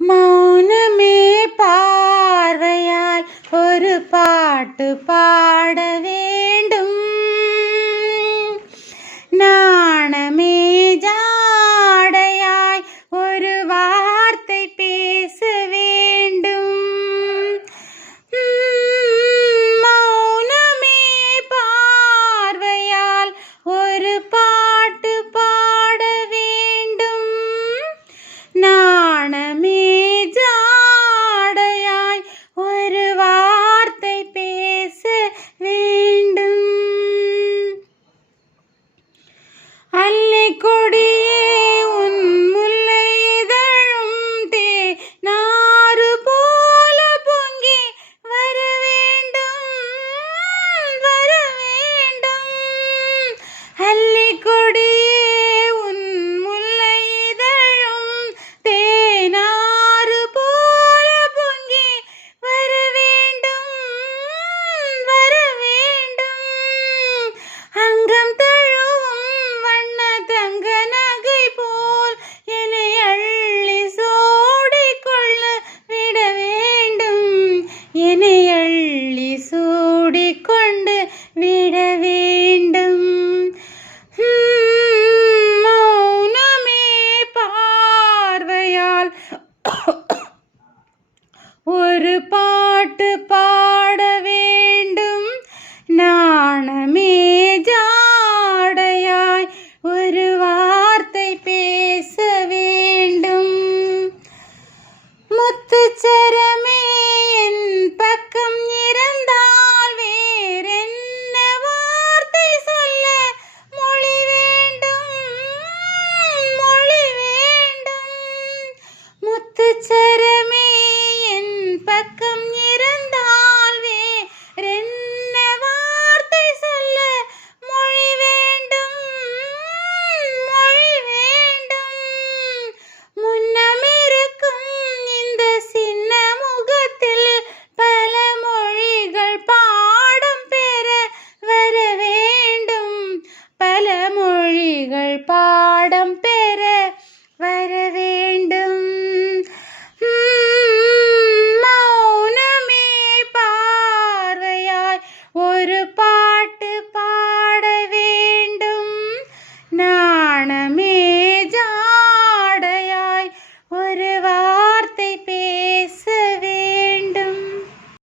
மௌனமே பார்வையால் ஒரு பாட்டு பாட வேண்டும். நாணமே ஜாடையாய் ஒரு வார்த்தை பேச வேண்டும். மௌனமே பார்வையால் ஒரு பாட்டு பாட வேண்டும். நாணமே ஜாடையாய் ஒரு வார்த்தை பேச வேண்டும். அல்லிக்கொடியே உன் முல்லை இதழும் தேனாறு போல பொங்கி வர வேண்டும், வர வேண்டும். அல்லிக்கொடியே உன் முல்லை இதழும் தேனாறு போல பொங்கி வர வேண்டும், வர வேண்டும். அங்கம் தழுவும் வண்ண தங்க நகை போல் என்னை அள்ளி சூடிக்கொள்ள விட வேண்டும், என்னை அள்ளி சூடிக்கொண்டு விட வேண்டும். மௌனமே பார்வையால் ஒரு பாட்டு பாட வேண்டும். நாணமே ஜாடையாய் ஒரு வார்த்தை பேச வேண்டும். முத்துச்சரமே என் பக்கம் இருந்தால் வேறென்ன வார்த்தை சொல்ல மொழி வேண்டும், மொழி வேண்டும். முத்துச்சரமே என் பக்கம் இருந்தால் வேறென்ன வார்த்தை சொல்ல மொழி வேண்டும், மொழி வேண்டும். முன்னமிருக்கும் இந்த சின்ன முகத்தில் பல மொழிகள் பாடம் பெற வர வேண்டும், பல மொழிகள் பாடம் பெற வர வேண்டும். மௌனமே பார்வையாய் ஒரு